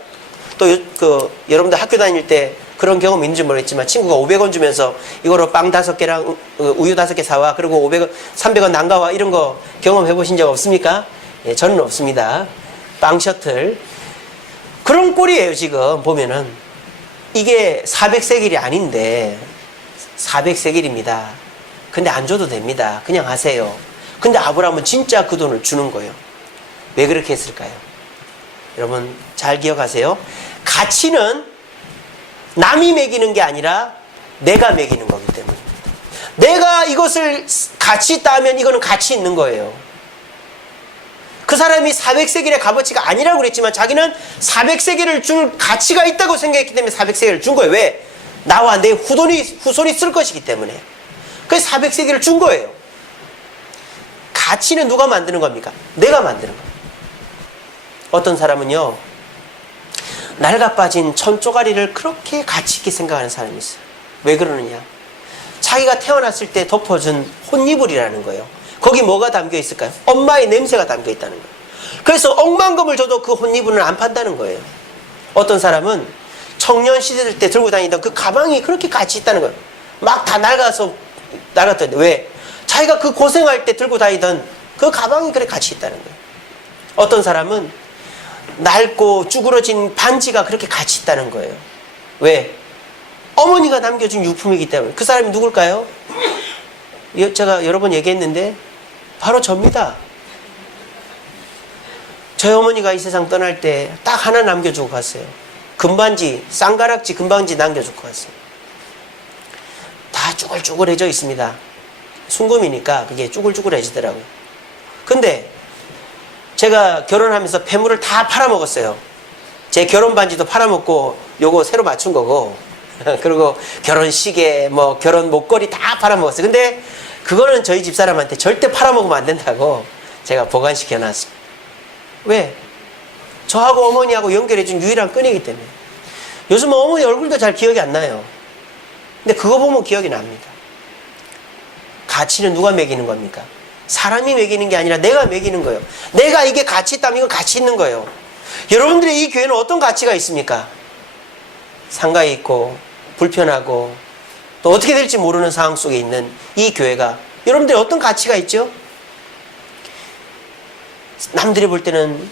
또 여러분들 학교 다닐 때 그런 경험 있는지 모르겠지만 친구가 500원 주면서 이거로 빵 5개랑 우유 5개 사와. 그리고 500원, 300원 남가와. 이런 거 경험해 보신 적 없습니까? 예, 저는 없습니다. 빵 셔틀. 그런 꼴이에요, 지금 보면은. 이게 400세겔이 아닌데 400세겔입니다. 근데 안 줘도 됩니다. 그냥 하세요. 근데 아브라함은 진짜 그 돈을 주는 거예요. 왜 그렇게 했을까요? 여러분 잘 기억하세요. 가치는 남이 매기는 게 아니라 내가 매기는 거기 때문에. 내가 이것을 가치 있다 하면 이거는 가치 있는 거예요. 그 사람이 400세겔의 값어치가 아니라고 그랬지만 자기는 400세겔을 줄 가치가 있다고 생각했기 때문에 400세겔을 준 거예요. 왜? 나와 내 후손이 쓸 것이기 때문에. 그래서 400세겔을 준 거예요. 가치는 누가 만드는 겁니까? 내가 만드는 겁니다. 어떤 사람은요, 낡아 빠진 천조가리를 그렇게 가치 있게 생각하는 사람이 있어요. 왜 그러느냐? 자기가 태어났을 때 덮어준 혼이불이라는 거예요. 거기 뭐가 담겨 있을까요? 엄마의 냄새가 담겨 있다는 거예요. 그래서 억만금을 줘도 그 혼이불은 안 판다는 거예요. 어떤 사람은 청년 시절 때 들고 다니던 그 가방이 그렇게 가치 있다는 거예요. 막 다 낡았던데. 왜? 자기가 그 고생할 때 들고 다니던 그 가방이 그래 가치 있다는 거예요. 어떤 사람은 낡고 쭈그러진 반지가 그렇게 가치 있다는 거예요. 왜? 어머니가 남겨준 유품이기 때문에. 그 사람이 누굴까요? 제가 여러 번 얘기했는데 바로 접니다. 저희 어머니가 이 세상 떠날 때 딱 하나 남겨주고 갔어요. 금반지, 쌍가락지 금반지 남겨주고 갔어요. 다 쭈글쭈글해져 있습니다. 순금이니까 그게 쭈글쭈글해지더라고요. 근데 제가 결혼하면서 폐물을 다 팔아먹었어요. 제 결혼 반지도 팔아먹고 요거 새로 맞춘 거고 그리고 결혼시계 뭐 결혼 목걸이 다 팔아먹었어요. 근데 그거는 저희 집사람한테 절대 팔아먹으면 안 된다고 제가 보관시켜 놨습니다. 왜? 저하고 어머니하고 연결해준 유일한 끈이기 때문에. 요즘 어머니 얼굴도 잘 기억이 안 나요. 근데 그거 보면 기억이 납니다. 가치는 누가 매기는 겁니까? 사람이 매기는 게 아니라 내가 매기는 거예요. 내가 이게 가치 있다면 이건 가치 있는 거예요. 여러분들의 이 교회는 어떤 가치가 있습니까? 상가에 있고 불편하고 또 어떻게 될지 모르는 상황 속에 있는 이 교회가 여러분들의 어떤 가치가 있죠? 남들이 볼 때는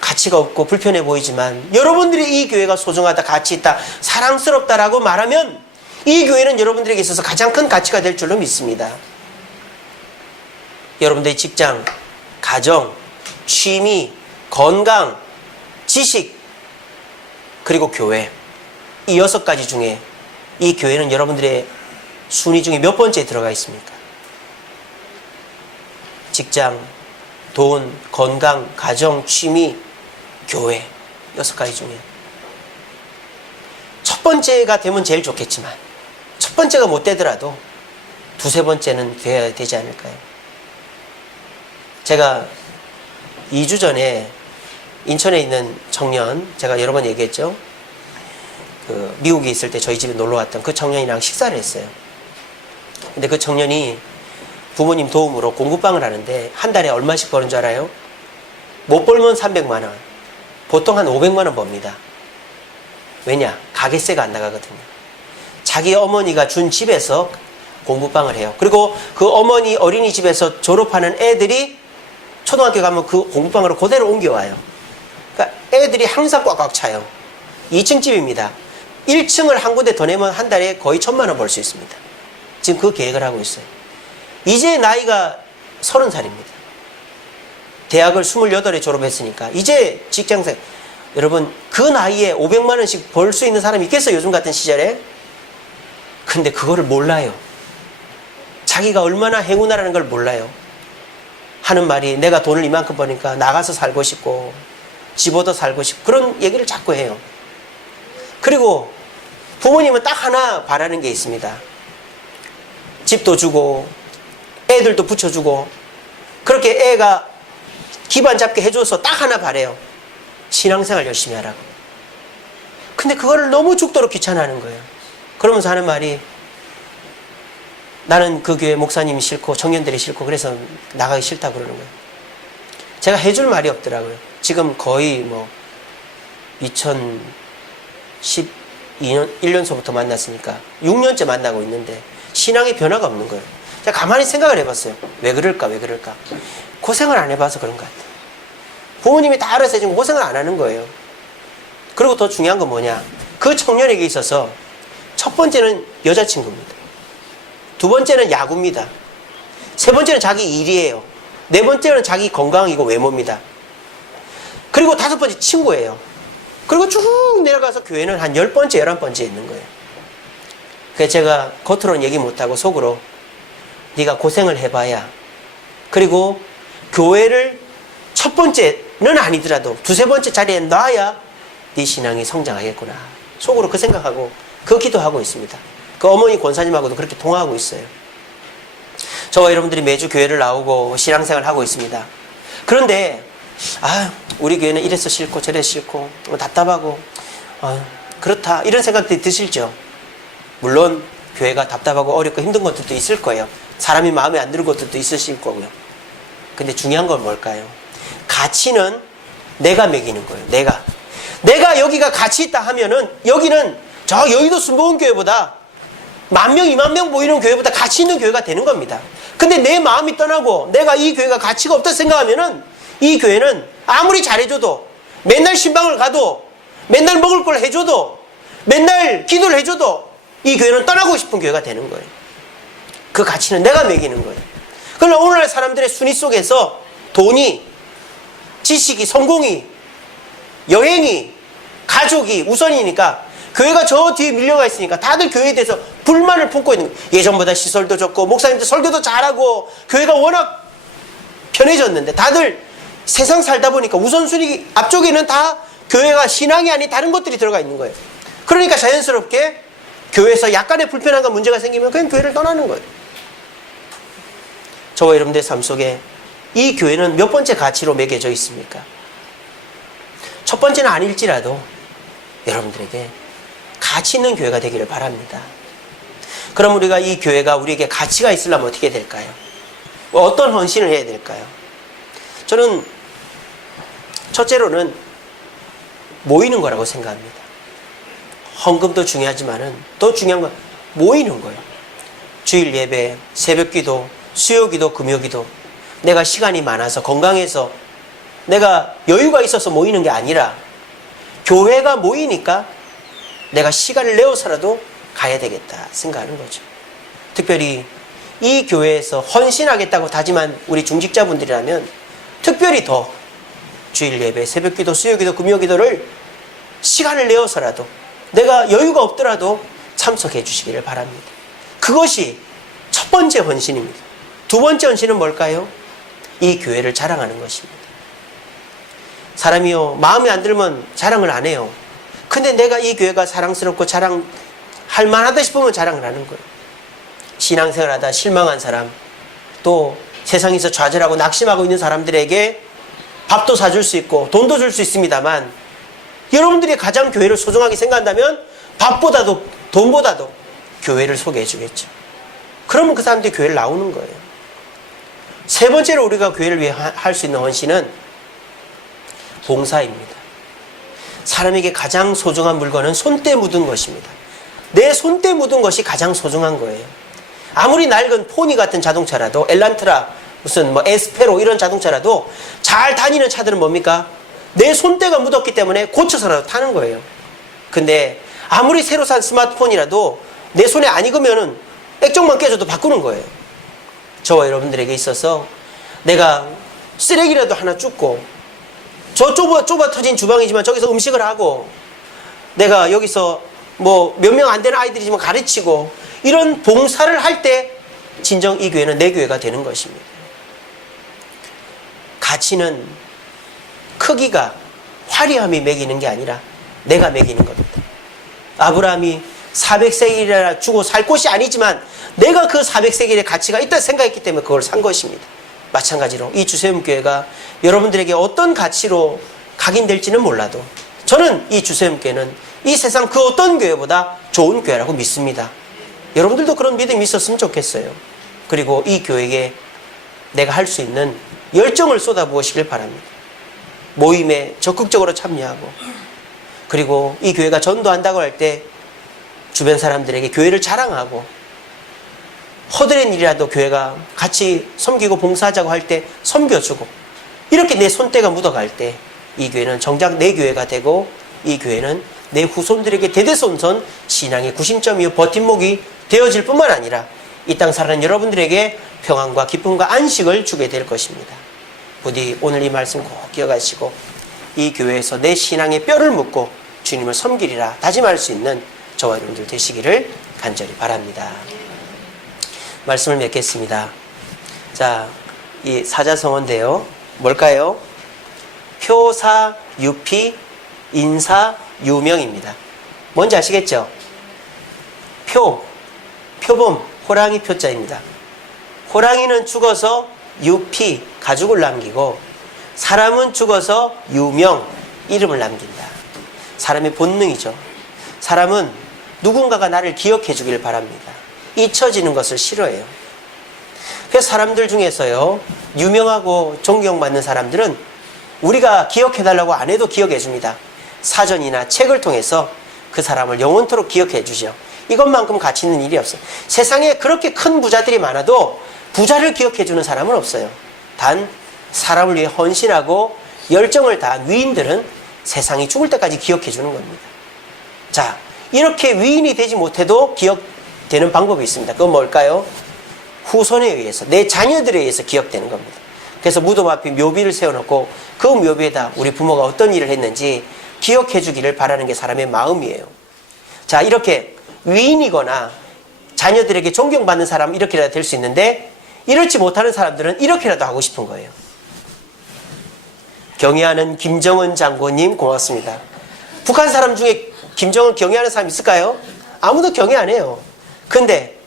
가치가 없고 불편해 보이지만 여러분들이 이 교회가 소중하다, 가치 있다, 사랑스럽다라고 말하면 이 교회는 여러분들에게 있어서 가장 큰 가치가 될 줄로 믿습니다. 여러분들의 직장, 가정, 취미, 건강, 지식, 그리고 교회, 이 6가지 중에 이 교회는 여러분들의 순위 중에 몇 번째에 들어가 있습니까? 직장, 돈, 건강, 가정, 취미, 교회 6가지 중에 첫 번째가 되면 제일 좋겠지만 첫 번째가 못 되더라도 두세 번째는 돼야 되지 않을까요? 제가 2주 전에 인천에 있는 청년, 제가 여러 번 얘기했죠. 미국에 있을 때 저희 집에 놀러 왔던 그 청년이랑 식사를 했어요. 근데 그 청년이 부모님 도움으로 공부방을 하는데 한 달에 얼마씩 버는 줄 알아요? 못 벌면 300만 원. 보통 한 500만 원 법니다. 왜냐? 가게세가 안 나가거든요. 자기 어머니가 준 집에서 공부방을 해요. 그리고 그 어머니 어린이집에서 졸업하는 애들이 초등학교 가면 그 공부방으로 그대로 옮겨와요. 그러니까 애들이 항상 꽉꽉 차요. 2층 집입니다. 1층을 한 군데 더 내면 한 달에 거의 1,000만 원 벌 수 있습니다. 지금 그 계획을 하고 있어요. 이제 나이가 30살입니다. 대학을 28에 졸업했으니까 이제 직장생. 여러분 그 나이에 500만 원씩 벌 수 있는 사람이 있겠어요? 요즘 같은 시절에? 근데 그거를 몰라요. 자기가 얼마나 행운하라는 걸 몰라요. 하는 말이 내가 돈을 이만큼 버니까 나가서 살고 싶고 집 얻어 살고 싶고 그런 얘기를 자꾸 해요. 그리고 부모님은 딱 하나 바라는 게 있습니다. 집도 주고 애들도 붙여주고 그렇게 애가 기반 잡게 해줘서 딱 하나 바래요. 신앙생활 열심히 하라고. 근데 그거를 너무 죽도록 귀찮아하는 거예요. 그러면서 하는 말이 나는 그 교회 목사님이 싫고 청년들이 싫고 그래서 나가기 싫다 그러는 거예요. 제가 해줄 말이 없더라고요. 지금 거의 뭐 2012년 1년서부터 만났으니까 6년째 만나고 있는데 신앙의 변화가 없는 거예요. 제가 가만히 생각을 해봤어요. 왜 그럴까? 고생을 안 해봐서 그런 것 같아요. 부모님이 다 알아서 해준 고생을 안 하는 거예요. 그리고 더 중요한 건 뭐냐? 그 청년에게 있어서 첫 번째는 여자친구입니다. 두 번째는 야구입니다. 세 번째는 자기 일이에요. 네 번째는 자기 건강이고 외모입니다. 그리고 다섯 번째 친구예요. 그리고 쭉 내려가서 교회는 한 10번째, 11번째 있는 거예요. 그래서 제가 겉으로는 얘기 못하고 속으로 네가 고생을 해봐야 그리고 교회를 첫 번째는 아니더라도 두세 번째 자리에 놔야 네 신앙이 성장하겠구나. 속으로 그 생각하고 그 기도하고 있습니다. 그 어머니 권사님하고도 그렇게 통화하고 있어요. 저와 여러분들이 매주 교회를 나오고 신앙생활을 하고 있습니다. 그런데 우리 교회는 이래서 싫고 저래서 싫고 답답하고 그렇다 이런 생각들이 드실죠. 물론 교회가 답답하고 어렵고 힘든 것들도 있을 거예요. 사람이 마음에 안 드는 것들도 있으실 거고요. 근데 중요한 건 뭘까요? 가치는 내가 매기는 거예요. 내가 여기가 가치 있다 하면은 여기는 저 여의도 순복음교회보다 10,000명, 20,000명 모이는 교회보다 가치 있는 교회가 되는 겁니다. 근데 내 마음이 떠나고 내가 이 교회가 가치가 없다 생각하면은 이 교회는 아무리 잘해줘도 맨날 신방을 가도 맨날 먹을 걸 해줘도 맨날 기도를 해줘도 이 교회는 떠나고 싶은 교회가 되는 거예요. 그 가치는 내가 매기는 거예요. 그러나 오늘날 사람들의 순위 속에서 돈이, 지식이, 성공이, 여행이, 가족이 우선이니까 교회가 저 뒤에 밀려가 있으니까 다들 교회에 대해서 불만을 품고 있는 거예요. 예전보다 시설도 좋고 목사님들 설교도 잘하고 교회가 워낙 편해졌는데 다들 세상 살다 보니까 우선순위 앞쪽에는 다 교회가 신앙이 아닌 다른 것들이 들어가 있는 거예요. 그러니까 자연스럽게 교회에서 약간의 불편함과 문제가 생기면 그냥 교회를 떠나는 거예요. 저와 여러분들의 삶 속에 이 교회는 몇 번째 가치로 매겨져 있습니까? 첫 번째는 아닐지라도 여러분들에게 가치 있는 교회가 되기를 바랍니다. 그럼 우리가 이 교회가 우리에게 가치가 있으려면 어떻게 될까요? 어떤 헌신을 해야 될까요? 저는 첫째로는 모이는 거라고 생각합니다. 헌금도 중요하지만은 더 중요한 건 모이는 거예요. 주일 예배, 새벽 기도, 수요 기도, 금요 기도. 내가 시간이 많아서 건강해서 내가 여유가 있어서 모이는 게 아니라 교회가 모이니까 내가 시간을 내어서라도 가야 되겠다 생각하는 거죠. 특별히 이 교회에서 헌신하겠다고 다짐한 우리 중직자분들이라면 특별히 더 주일 예배, 새벽 기도, 수요 기도, 금요 기도를 시간을 내어서라도 내가 여유가 없더라도 참석해 주시기를 바랍니다. 그것이 첫 번째 헌신입니다. 두 번째 헌신은 뭘까요? 이 교회를 자랑하는 것입니다. 사람이요, 마음에 안 들면 자랑을 안 해요. 근데 내가 이 교회가 사랑스럽고 자랑할 만하다 싶으면 자랑을 하는 거예요. 신앙생활하다 실망한 사람, 또 세상에서 좌절하고 낙심하고 있는 사람들에게 밥도 사줄 수 있고 돈도 줄 수 있습니다만 여러분들이 가장 교회를 소중하게 생각한다면 밥보다도 돈보다도 교회를 소개해 주겠죠. 그러면 그 사람들이 교회를 나오는 거예요. 세 번째로 우리가 교회를 위해 할 수 있는 헌신은 봉사입니다. 사람에게 가장 소중한 물건은 손때 묻은 것입니다. 내 손때 묻은 것이 가장 소중한 거예요. 아무리 낡은 포니 같은 자동차라도, 엘란트라, 무슨 뭐 에스페로 이런 자동차라도 잘 다니는 차들은 뭡니까? 내 손때가 묻었기 때문에 고쳐서라도 타는 거예요. 근데 아무리 새로 산 스마트폰이라도 내 손에 안 익으면은 액정만 깨져도 바꾸는 거예요. 저와 여러분들에게 있어서 내가 쓰레기라도 하나 줍고 저 좁아 터진 주방이지만 저기서 음식을 하고 내가 여기서 뭐 몇 명 안 되는 아이들이지만 가르치고 이런 봉사를 할 때 진정 이 교회는 내 교회가 되는 것입니다. 가치는 크기가 화려함이 매기는 게 아니라 내가 매기는 겁니다. 아브라함이 400세겔이나 주고 살 곳이 아니지만 내가 그 400세겔의 가치가 있다 생각했기 때문에 그걸 산 것입니다. 마찬가지로 이 주세움교회가 여러분들에게 어떤 가치로 각인될지는 몰라도 저는 이 주세움교회는 이 세상 그 어떤 교회보다 좋은 교회라고 믿습니다. 여러분들도 그런 믿음이 있었으면 좋겠어요. 그리고 이 교회에 내가 할 수 있는 열정을 쏟아부으시길 바랍니다. 모임에 적극적으로 참여하고 그리고 이 교회가 전도한다고 할 때 주변 사람들에게 교회를 자랑하고 허드렛 일이라도 교회가 같이 섬기고 봉사하자고 할 때 섬겨주고 이렇게 내 손때가 묻어갈 때 이 교회는 정작 내 교회가 되고 이 교회는 내 후손들에게 대대손손 신앙의 구심점이요 버팀목이 되어질 뿐만 아니라 이 땅 살아가는 여러분들에게 평안과 기쁨과 안식을 주게 될 것입니다. 부디 오늘 이 말씀 꼭 기억하시고 이 교회에서 내 신앙의 뼈를 묻고 주님을 섬기리라 다짐할 수 있는 저와 여러분들 되시기를 간절히 바랍니다. 말씀을 맺겠습니다. 자, 이 사자성어인데요. 뭘까요? 표사, 유피, 인사, 유명입니다. 뭔지 아시겠죠? 표범, 호랑이 표자입니다. 호랑이는 죽어서 유피, 가죽을 남기고 사람은 죽어서 유명, 이름을 남긴다. 사람의 본능이죠. 사람은 누군가가 나를 기억해 주길 바랍니다. 잊혀지는 것을 싫어해요. 그래서 사람들 중에서요, 유명하고 존경받는 사람들은 우리가 기억해달라고 안 해도 기억해 줍니다. 사전이나 책을 통해서 그 사람을 영원토록 기억해 주죠. 이것만큼 가치 있는 일이 없어요. 세상에 그렇게 큰 부자들이 많아도 부자를 기억해 주는 사람은 없어요. 단 사람을 위해 헌신하고 열정을 다한 위인들은 세상이 죽을 때까지 기억해 주는 겁니다. 자, 이렇게 위인이 되지 못해도 기억되는 방법이 있습니다. 그건 뭘까요? 후손에 의해서, 내 자녀들에 의해서 기억되는 겁니다. 그래서 무덤 앞에 묘비를 세워놓고 그 묘비에다 우리 부모가 어떤 일을 했는지 기억해 주기를 바라는 게 사람의 마음이에요. 자, 이렇게 위인이거나 자녀들에게 존경받는 사람은 이렇게라도 될 수 있는데, 이렇지 못하는 사람들은 이렇게라도 하고 싶은 거예요. 경애하는 김정은 장군님 고맙습니다. 북한 사람 중에 김정은 경애하는 사람 있을까요? 아무도 경애 안 해요. 근데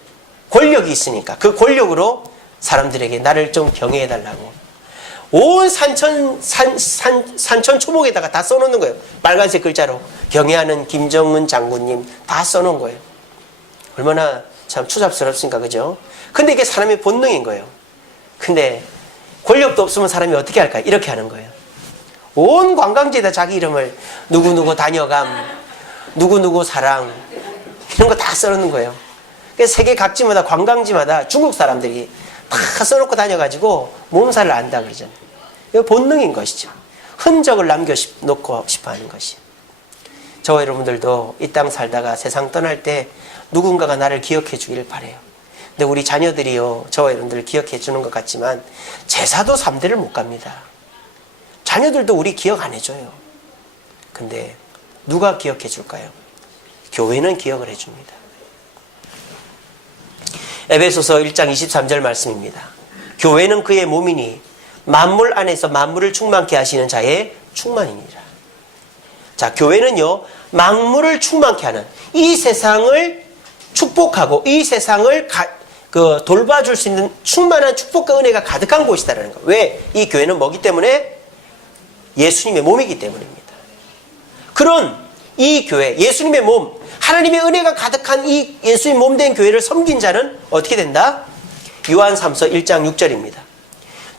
권력이 있으니까 그 권력으로 사람들에게 나를 좀 경애해달라고 온 산천 초목에다가 다 써놓는 거예요. 빨간색 글자로 경애하는 김정은 장군님 다 써놓은 거예요. 얼마나 참 추잡스럽습니까? 그죠? 근데 이게 사람의 본능인 거예요. 근데 권력도 없으면 사람이 어떻게 할까요? 이렇게 하는 거예요. 온 관광지에다 자기 이름을 누구누구 다녀감, 누구누구 사랑, 이런 거 다 써놓는 거예요. 그래서 세계 각지마다 관광지마다 중국 사람들이 다 써놓고 다녀가지고 몸살을 안다 그러잖아요. 이거 본능인 것이죠. 흔적을 남겨놓고 싶어 하는 것이. 저와 여러분들도 이 땅 살다가 세상 떠날 때 누군가가 나를 기억해 주기를 바라요. 근데 우리 자녀들이요, 저와 여러분들을 기억해 주는 것 같지만 제사도 3대를 못 갑니다. 자녀들도 우리 기억 안 해줘요. 근데 누가 기억해 줄까요? 교회는 기억을 해줍니다. 에베소서 1장 23절 말씀입니다. 교회는 그의 몸이니 만물 안에서 만물을 충만케 하시는 자의 충만이니라. 자, 교회는요, 만물을 충만케 하는, 이 세상을 축복하고 이 세상을 돌봐줄 수 있는 충만한 축복과 은혜가 가득한 곳이다라는 거. 왜? 이 교회는 뭐기 때문에? 예수님의 몸이기 때문입니다. 그런 이 교회, 예수님의 몸, 하나님의 은혜가 가득한 이 예수님 몸된 교회를 섬긴 자는 어떻게 된다? 요한 3서 1장 6절입니다.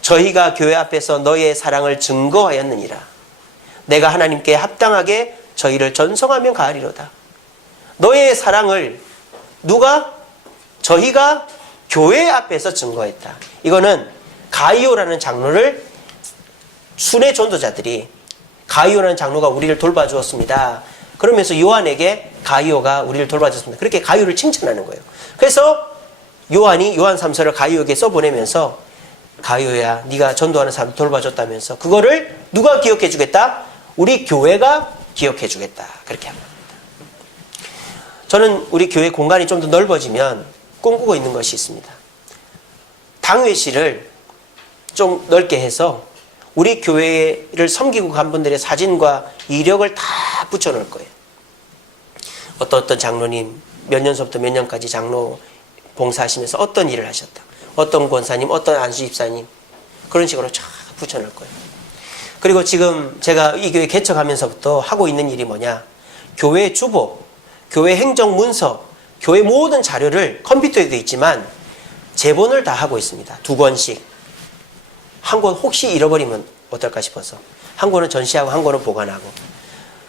저희가 교회 앞에서 너희의 사랑을 증거하였느니라. 내가 하나님께 합당하게 저희를 전성하면 가하리로다. 너희의 사랑을 누가? 저희가 교회 앞에서 증거했다. 이거는 가이오라는 장로를 순회 전도자들이, 가이오라는 장로가 우리를 돌봐주었습니다. 그러면서 요한에게 가이오가 우리를 돌봐줬습니다. 그렇게 가이오를 칭찬하는 거예요. 그래서 요한이 요한 3서를 가이오에게 써보내면서 가이오야, 네가 전도하는 사람 돌봐줬다면서 그거를 누가 기억해 주겠다? 우리 교회가 기억해 주겠다. 그렇게 합니다. 저는 우리 교회 공간이 좀 더 넓어지면 꿈꾸고 있는 것이 있습니다. 당회실을 좀 넓게 해서 우리 교회를 섬기고 간 분들의 사진과 이력을 다 붙여놓을 거예요. 어떤 장로님 몇 년서부터 몇 년까지 장로 봉사하시면서 어떤 일을 하셨다. 어떤 권사님, 어떤 안수 집사님, 그런 식으로 쫙 붙여놓을 거예요. 그리고 지금 제가 이 교회 개척하면서부터 하고 있는 일이 뭐냐? 교회 주보, 교회 행정 문서, 교회 모든 자료를 컴퓨터에도 있지만 제본을 다 하고 있습니다. 2권씩. 한 권 혹시 잃어버리면 어떨까 싶어서 한 권은 전시하고 한 권은 보관하고,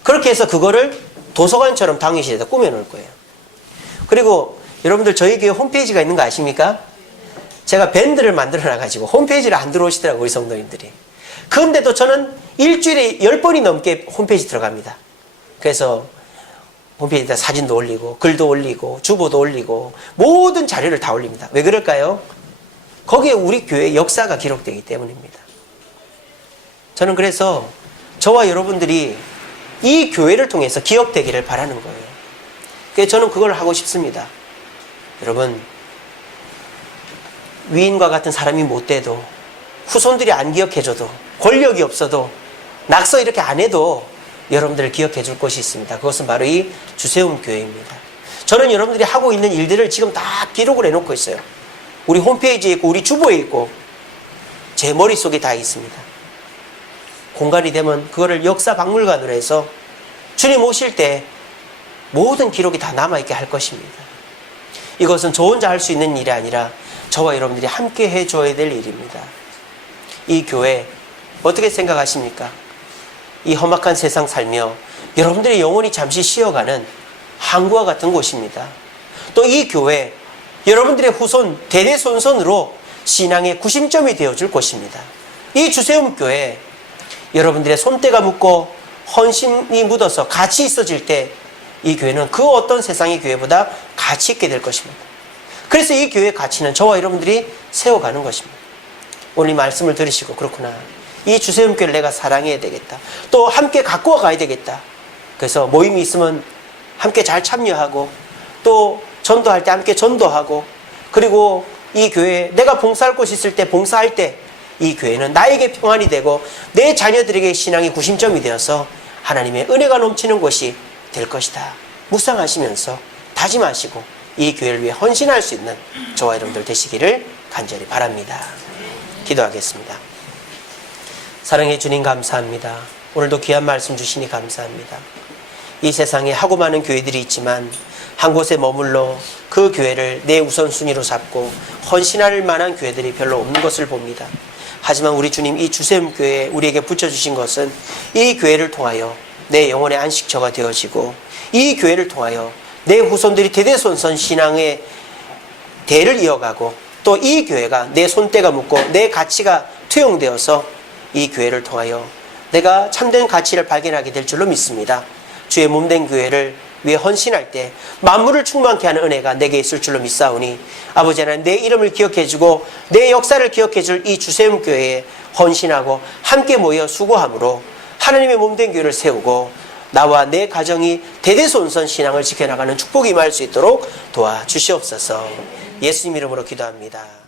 그렇게 해서 그거를 도서관처럼 당회실에다 꾸며놓을 거예요. 그리고 여러분들 저희 교회 홈페이지가 있는 거 아십니까? 제가 밴드를 만들어놔가지고 홈페이지를 안 들어오시더라고요, 우리 성도님들이. 그런데도 저는 일주일에 10번이 넘게 홈페이지 들어갑니다. 그래서 홈페이지에다 사진도 올리고 글도 올리고 주보도 올리고 모든 자료를 다 올립니다. 왜 그럴까요? 거기에 우리 교회의 역사가 기록되기 때문입니다. 저는 그래서 저와 여러분들이 이 교회를 통해서 기억되기를 바라는 거예요. 그래서 저는 그걸 하고 싶습니다. 여러분, 위인과 같은 사람이 못 돼도, 후손들이 안 기억해줘도, 권력이 없어도, 낙서 이렇게 안 해도 여러분들을 기억해 줄 곳이 있습니다. 그것은 바로 이 주세움 교회입니다. 저는 여러분들이 하고 있는 일들을 지금 다 기록을 해놓고 있어요. 우리 홈페이지에 있고 우리 주보에 있고 제 머릿속에 다 있습니다. 공간이 되면 그거를 역사 박물관으로 해서 주님 오실 때 모든 기록이 다 남아있게 할 것입니다. 이것은 저 혼자 할 수 있는 일이 아니라 저와 여러분들이 함께 해줘야 될 일입니다. 이 교회 어떻게 생각하십니까? 이 험악한 세상 살며 여러분들의 영혼이 잠시 쉬어가는 항구와 같은 곳입니다. 또 이 교회, 여러분들의 후손 대대손손으로 신앙의 구심점이 되어줄 곳입니다. 이 주세움 교회, 여러분들의 손때가 묻고 헌신이 묻어서 같이 있어질 때 이 교회는 그 어떤 세상의 교회보다 가치 있게 될 것입니다. 그래서 이 교회의 가치는 저와 여러분들이 세워가는 것입니다. 오늘 이 말씀을 들으시고 그렇구나, 이 주세움교회를 내가 사랑해야 되겠다, 또 함께 갖고 가야 되겠다. 그래서 모임이 있으면 함께 잘 참여하고, 또 전도할 때 함께 전도하고, 그리고 이 교회에 내가 봉사할 곳이 있을 때 봉사할 때 이 교회는 나에게 평안이 되고 내 자녀들에게 신앙의 구심점이 되어서 하나님의 은혜가 넘치는 곳이 될 것이다. 묵상하시면서 다짐하시고 이 교회를 위해 헌신할 수 있는 저와 여러분들 되시기를 간절히 바랍니다. 기도하겠습니다. 사랑해 주님 감사합니다. 오늘도 귀한 말씀 주시니 감사합니다. 이 세상에 하고 많은 교회들이 있지만 한 곳에 머물러 그 교회를 내 우선순위로 잡고 헌신할 만한 교회들이 별로 없는 것을 봅니다. 하지만 우리 주님, 이 주세움교회에 우리에게 붙여주신 것은 이 교회를 통하여 내 영혼의 안식처가 되어지고, 이 교회를 통하여 내 후손들이 대대손손 신앙의 대를 이어가고, 또 이 교회가 내 손때가 묻고 내 가치가 투영되어서 이 교회를 통하여 내가 참된 가치를 발견하게 될 줄로 믿습니다. 주의 몸된 교회를 위해 헌신할 때 만물을 충만케 하는 은혜가 내게 있을 줄로 믿사오니, 아버지 하나님, 내 이름을 기억해주고 내 역사를 기억해줄 이 주세움교회에 헌신하고 함께 모여 수고함으로 하나님의 몸된 교회를 세우고 나와 내 가정이 대대손손 신앙을 지켜나가는 축복이 임할 수 있도록 도와주시옵소서. 예수님 이름으로 기도합니다.